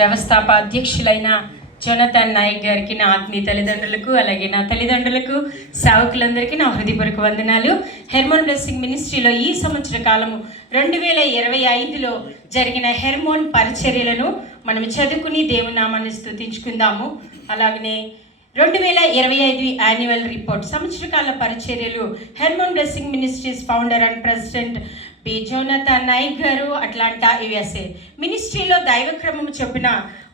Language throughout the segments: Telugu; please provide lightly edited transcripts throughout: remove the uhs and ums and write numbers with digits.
వ్యవస్థాపక అధ్యక్షులైన జోనథన్ నాయక్ గారికి, నా ఆత్మీయ తల్లిదండ్రులకు, అలాగే నా తల్లిదండ్రులకు, సేవకులందరికీ నా హృదయపూర్వక వందనాలు. హెర్మోన్ బ్లెస్సింగ్ మినిస్ట్రీలో ఈ సంవత్సర కాలము 2025లో జరిగిన హెర్మోన్ పరిచర్యలను మనం చదువుకుని దేవుని నామాన్ని స్తుతించుకుందాము. అలాగనే 2025 యాన్యువల్ రిపోర్ట్, సంవత్సరకాల పరిచర్యలు, Hermon blessing ministries founder and president P Jonathan Nayak గారు, అట్లాంటా USA. మినిస్ట్రీలో దైవక్రమము చొప్పున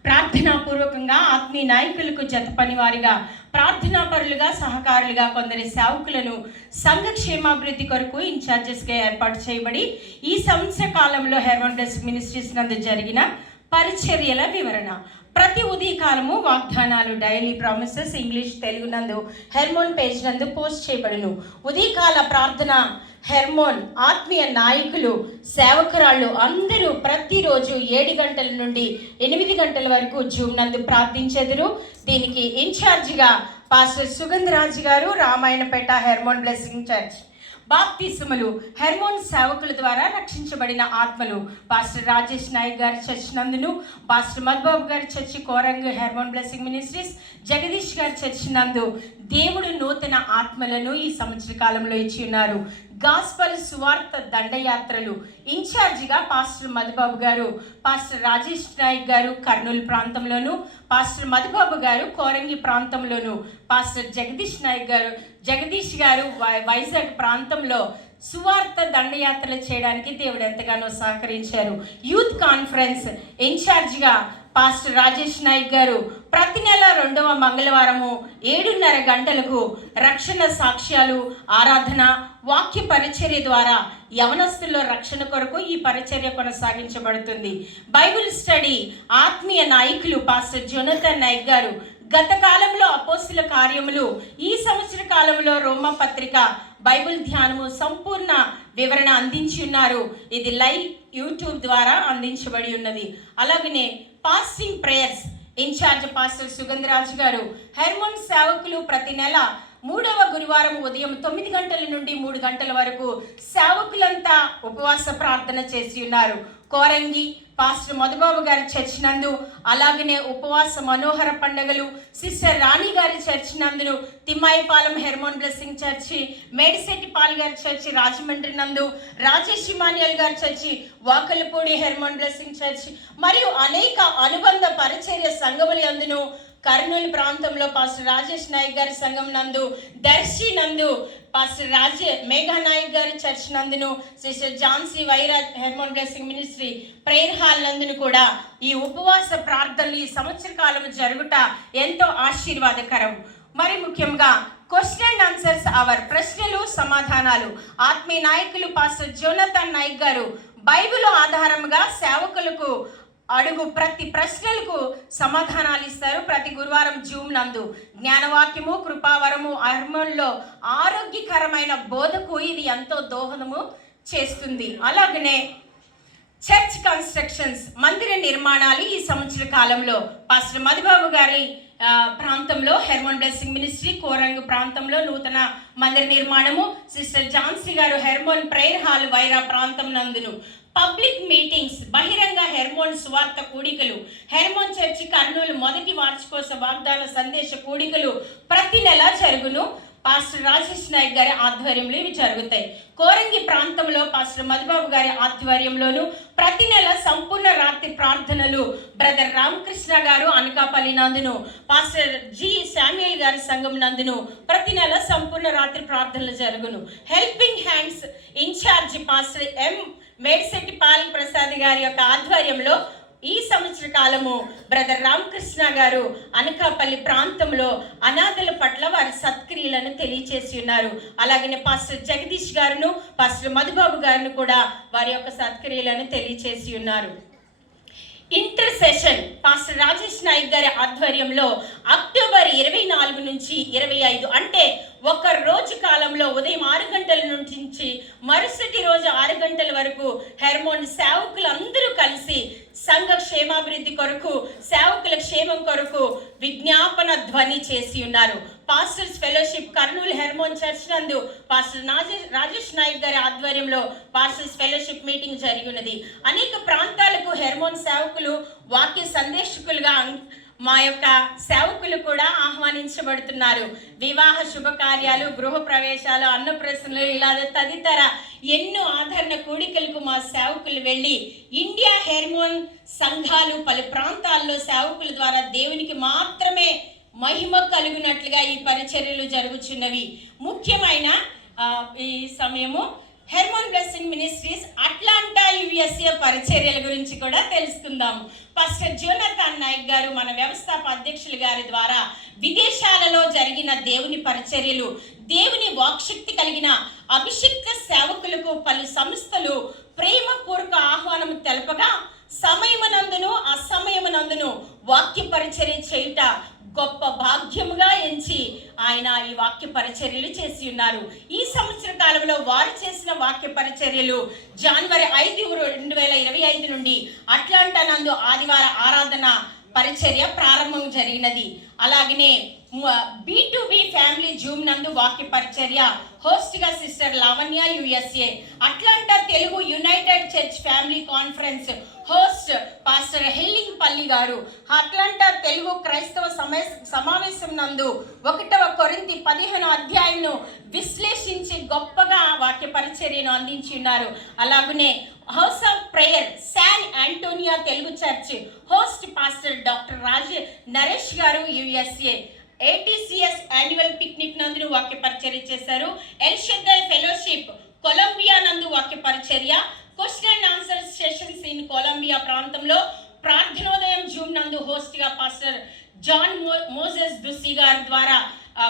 ప్రార్థనాపూర్వకంగా ఆత్మీయ నాయకులకు జత పనివారిగా, ప్రార్థనాపరులుగా, సహకారులుగా కొందరి సేవకులను సంఘ క్షేమాభివృద్ధి కొరకు ఇన్ఛార్జెస్గా ఏర్పాటు చేయబడి ఈ సంవత్సర కాలంలో హెర్మోన్ బ్లెస్సింగ్ మినిస్ట్రీస్ నందు జరిగిన పరిచర్యల వివరణ. ప్రతి ఉదయకాలము వాగ్దానాలు, డైలీ ప్రామిసెస్ ఇంగ్లీష్, తెలుగు నందు హెర్మోన్ పేజ్ నందు పోస్ట్ చేయబడును. ఉదయకాల ప్రార్థన హెర్మోన్ ఆత్మీయ నాయకులు, సేవకురాళ్ళు అందరూ ప్రతిరోజు 7 గంటల నుండి 8 గంటల వరకు జూమ్ నందు ప్రార్థించెదరు. దీనికి ఇన్ఛార్జిగా పాస్టర్ సుగంధరాజు గారు, రామాయణపేట హెర్మోన్ బ్లెస్సింగ్ చర్చ్. బాప్తిస్మలు, హెర్మోన్ సేవకుల ద్వారా రక్షించబడిన ఆత్మలు, పాస్టర్ రాజేష్ నాయక్ గారి చర్చ్ నందును, పాస్టర్ మధుబాబు గారి church Koringa Hermon blessing ministries, Jagadish గారి చర్చ్ నందు దేవుడు నూతన ఆత్మలను ఈ సంవత్సర కాలంలో ఇచ్చి ఉన్నారు. గాస్పల్ సువార్త దండయాత్రలు, ఇన్ఛార్జిగా పాస్టర్ మధుబాబు గారు, పాస్టర్ రాజేష్ నాయక్ గారు కర్నూలు ప్రాంతంలోను, పాస్టర్ మధుబాబు గారు కోరంగి ప్రాంతంలోను, పాస్టర్ జగదీష్ గారు వైజాగ్ ప్రాంతంలో సువార్త దండయాత్రలు చేయడానికి దేవుడు ఎంతగానో సహకరించారు. యూత్ కాన్ఫరెన్స్ ఇన్ఛార్జిగా పాస్టర్ రాజేష్ నాయక్ గారు ప్రతి నెల 2వ మంగళవారము 7:30 గంటలకు రక్షణ సాక్ష్యాలు, ఆరాధన, వాక్య పరిచర్య ద్వారా యవనస్తుల్లో రక్షణ కొరకు ఈ పరిచర్య కొనసాగించబడుతుంది. బైబిల్ స్టడీ ఆత్మీయ నాయకులు పాస్టర్ జోనథన్ నాయక్ గారు గత కాలంలో అపోస్తుల కార్యములు, ఈ సంవత్సర కాలంలో రోమా పత్రిక, బైబిల్ ధ్యానము సంపూర్ణ వివరణ అందించి ఉన్నారు. ఇది లైవ్ యూట్యూబ్ ద్వారా అందించబడి ఉన్నది. అలాగనే fasting prayers incharge pastor Sugandharaju గారు, హెర్మోన్ సేవకులు ప్రతి నెల 3వ గురువారం ఉదయం 9 గంటల నుండి 3 గంటల వరకు సేవకులంతా ఉపవాస ప్రార్థన చేసి ఉన్నారు. కోరంగి పాస్టర్ మధుబాబు గారి చర్చ్ నందు, అలాగనే ఉపవాస మనోహర పండుగలు సిస్టర్ రాణి గారి చర్చ్ నందును, తిమ్మాయిపాలెం హెర్మోన్ బ్లెస్సింగ్ చర్చి, మేడిశెట్టి పాల్ గారి చర్చి రాజమండ్రి నందు, రాజేష్ ఇమాన్యుయల్ గారి చర్చి వాకలపూడి హెర్మోన్ బ్లెస్సింగ్ చర్చి మరియు అనేక అనుబంధ పరిచర్య సంఘముల యందును, కర్నూలు ప్రాంతంలో పాస్టర్ రాజేష్ నాయక్ గారి సంఘం నందు, దర్శి నందు పాస్టర్ మేఘా నాయక్ గారి చర్చ్ నందును, sister Jhansi Vairaj Hermon blessing ministry prayer hall నందును కూడా ఈ ఉపవాస ప్రార్థనలు ఈ సంవత్సర కాలం జరుగుట ఎంతో ఆశీర్వాదకరం. మరి ముఖ్యంగా క్వశ్చన్ అండ్ ఆన్సర్స్ అవర్, ప్రశ్నలు సమాధానాలు. ఆత్మీయ నాయకులు పాస్టర్ జోనథన్ నాయక్ గారు బైబిల్ ఆధారంగా సేవకులకు అడుగు ప్రతి ప్రశ్నలకు సమాధానాలు ఇస్తారు. ప్రతి గురువారం జూమ్ నందు జ్ఞానవాక్యము, కృపావరము, హెర్మోన్లో ఆరోగ్యకరమైన బోధకు ఇది ఎంతో దోహదము చేస్తుంది. అలాగనే చర్చ్ కన్స్ట్రక్షన్స్, మందిర నిర్మాణాలు ఈ సంవత్సర కాలంలో పాస్టర్ మధుబాబు గారి ప్రాంతంలో హెర్మోన్ బ్లెస్సింగ్ మినిస్ట్రీ, కోరంగు ప్రాంతంలో నూతన మందిర నిర్మాణము, సిస్టర్ ఝాన్సీ గారు హెర్మోన్ ప్రేయర్ హాల్ వైరా ప్రాంతం నందును, పబ్లిక్ మీటింగ్స్, బహిరంగ హెర్మోన్ స్వార్థ కూడికలు, హెర్మోన్ చర్చి కర్నూలు మొదటి వార్షికోత్సవ వాగ్దాన సందేశ కూడికలు ప్రతి నెల జరుగును. పాస్టర్ రాజేష్ నాయక్ గారి ఆధ్వర్యంలో ఇవి జరుగుతాయి. కోరంగి ప్రాంతంలో పాస్టర్ మధుబాబు గారి ఆధ్వర్యంలోను ప్రతి నెల సంపూర్ణ రాత్రి ప్రార్థనలు బ్రదర్ రామకృష్ణ గారు అనకాపల్లి నందును, పాస్టర్ శామ్యుయల్ గారి సంఘం నందును ప్రతి నెల సంపూర్ణ రాత్రి ప్రార్థనలు జరుగును. Helping hands incharge pastor Medisetti Paul Prasad గారి యొక్క ఆధ్వర్యంలో ఈ సంవత్సర కాలము బ్రదర్ రామకృష్ణ గారు అనకాపల్లి ప్రాంతంలో అనాథల పట్ల వారి సత్క్రియలను తెలియచేసి ఉన్నారు. అలాగనే పాస్టర్ జగదీష్ గారును, పాస్టర్ మధుబాబు గారిను కూడా వారి యొక్క సత్క్రియలను తెలియచేసి ఉన్నారు. ఇంటర్సెషన్ పాస్టర్ రాజేష్ నాయక్ గారి ఆధ్వర్యంలో అక్టోబర్ 24 నుంచి 25 అంటే ఒక రోజు కాలంలో ఉదయం 6 గంటల నుంచి మరుసటి రోజు 6 గంటల వరకు హెర్మోన్ సేవకులు అందరూ కలిసి సంఘ క్షేమాభివృద్ధి కొరకు, సేవకుల క్షేమం కొరకు విజ్ఞాపన ధ్వని చేసి ఉన్నారు. Pastors fellowship Kurnool Hermon church నందు పాస్టర్ రాజేష్ నాయక్ గారి ఆధ్వర్యంలో పాస్టర్స్ ఫెలోషిప్ మీటింగ్ జరిగి ఉన్నది. అనేక ప్రాంతాలకు హెర్మోన్ సేవకులు, వాక్య సందేశకులుగా మా యొక్క సేవకులు కూడా ఆహ్వానించబడుతున్నారు. వివాహ శుభకార్యాలు, గృహ ప్రవేశాలు, అన్నప్రసన్నలు, ఇలా తదితర ఎన్నో ఆదరణ కూడికలకు మా సేవకులు వెళ్ళి ఇండియా హెర్మోన్ సంఘాలు పలు ప్రాంతాల్లో సేవకుల ద్వారా దేవునికి మాత్రమే మహిమ కలుగునట్లుగా ఈ పరిచర్యలు జరుగుచున్నవి. ముఖ్యమైన ఈ సమయము Hermon blessing ministries Atlanta USA పరిచర్యల గురించి కూడా తెలుసుకుందాము. పాస్టర్ జోనథన్ నాయక్ గారు మన వ్యవస్థాపక అధ్యక్షులు గారి ద్వారా విదేశాలలో జరిగిన దేవుని పరిచర్యలు, దేవుని వాక్శక్తి కలిగిన అభిషిక్త సేవకులకు పలు సంస్థలు ప్రేమపూర్వక ఆహ్వానం తెలపగా సమయమునందును అసమయమునందును వాక్య పరిచర్య చేయుట గొప్ప భాగ్యముగా ఎంచి ఆయన ఈ వాక్య పరిచర్యలు చేసి ఉన్నారు. ఈ సంవత్సర కాలంలో వారు చేసిన వాక్య పరిచర్యలు జనవరి 5, 2025 నుండి అట్లాంటా నందు ఆదివార ఆరాధన పరిచర్య ప్రారంభం జరిగినది. అలాగనే B2B ఫ్యామిలీ జూమ్ నందు వాక్య పరిచర్య హోస్ట్గా sister Lavanya USA, Atlanta Telugu united church family conference host pastor హెల్లింగ్ పల్లి గారు, అట్లాంటా తెలుగు క్రైస్తవ సమావేశం నందు 1 కొరింథీ 15 అధ్యాయంను విశ్లేషించి గొప్పగా వాక్య పరిచర్యను అందించి ఉన్నారు. అలాగనే House of Prayer San Antonio Telugu church host pastor doctor Naresh గారు USA, ATCS యాన్యువల్ పిక్నిక్ నందు వాక్య పరిచర్య చేశారు. ఎల్ షద్దై ఫెలోషిప్ కొలంబియా నందు వాక్య పరిచర్య, question and answer sessions in Columbia ప్రాంతంలో ప్రార్థనోదయం జూమ్ నందు హోస్ట్గా పాస్టర్ జాన్ మోజెస్ దుసి గారి ద్వారా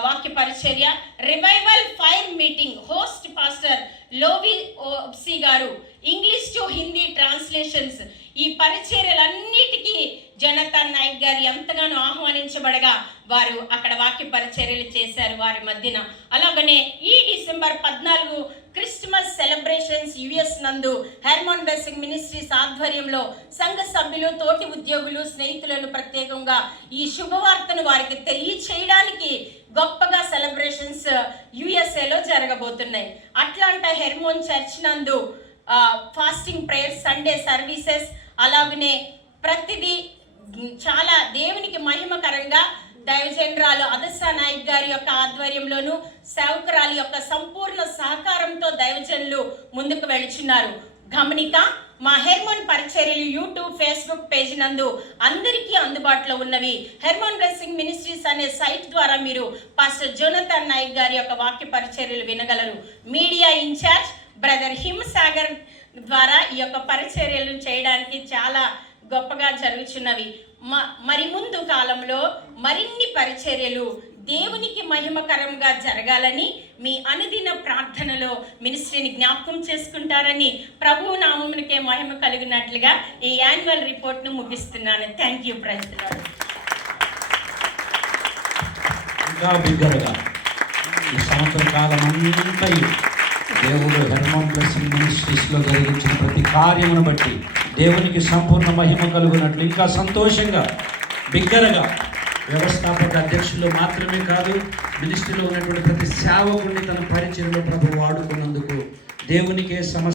వాక్య పరిచర్య, revival fire meeting host pastor లోవి ఓప్సి గారు, ఇంగ్లీష్ టు హిందీ ట్రాన్స్లేషన్స్. ఈ పరిచర్యలన్నిటికీ జోనథన్ నాయక్ గారు ఎంతగానో ఆహ్వానించబడగా వారు అక్కడ వాక్య పరిచర్యలు చేశారు వారి మధ్యన. అలాగనే ఈ డిసెంబర్ 14 క్రిస్మస్ సెలబ్రేషన్స్ US నందు హెర్మోన్ బ్లెస్సింగ్ మినిస్ట్రీస్ ఆధ్వర్యంలో సంఘ సభ్యులు, తోటి ఉద్యోగులు, స్నేహితులను ప్రత్యేకంగా ఈ శుభవార్తను వారికి తెలియచేయడానికి గొప్పగా సెలబ్రేషన్స్ USAలో జరగబోతున్నాయి. అట్లాంటా హెర్మోన్ చర్చ్ నందు ఫాస్టింగ్ ప్రేయర్, సండే సర్వీసెస్, అలాగనే ప్రతిదీ చాలా దేవునికి మహిమకరంగా దైవజనరాలు అదస్సా నాయక్ గారి యొక్క ఆధ్వర్యంలోను సేవకురాలి యొక్క సంపూర్ణ సహకారంతో దైవజనులు ముందుకు వెళుచున్నారు. గమనిక, మా హెర్మోన్ పరిచర్యలు యూట్యూబ్, ఫేస్బుక్ పేజ్ నందు అందరికీ అందుబాటులో ఉన్నవి. హెర్మోన్ బ్లెస్సింగ్ మినిస్ట్రీస్ అనే సైట్ ద్వారా మీరు పాస్టర్ జోనథన్ నాయక్ గారి యొక్క వాక్య పరిచర్యలు వినగలరు. మీడియా ఇన్ఛార్జ్ బ్రదర్ హిమసాగర్ ద్వారా ఈ యొక్క పరిచర్యలను చేయడానికి చాలా గొప్పగా జరుగుచున్నవి. మరి ముందు కాలంలో మరిన్ని పరిచర్యలు దేవునికి మహిమకరంగా జరగాలని మీ అనుదిన ప్రార్థనలో మినిస్ట్రీని జ్ఞాపకం చేసుకుంటారని ప్రభువు నామమునకే మహిమ కలిగినట్లుగా ఈ యాన్యువల్ రిపోర్ట్ను ముగిస్తున్నాను. Thank you. Praise the Lord. ఇంకా బిగ్గరగా ఈ సంవత్సర కాలం అంతా దేవుడు హెర్మోన్ బ్లెస్సింగ్ మినిస్ట్రీస్లో జరిగించిన ప్రతి కార్యమును బట్టి దేవునికి సంపూర్ణ మహిమ కలుగునట్లు ఇంకా సంతోషంగా బిగ్గరగా వ్యవస్థాపక అధ్యక్షులు మాత్రమే కాదు, మినిస్ట్రీలో ఉన్నటువంటి ప్రతి సేవకుడిని తన పరిచయంలో ప్రభువు వాడుకున్నందుకు దేవునికే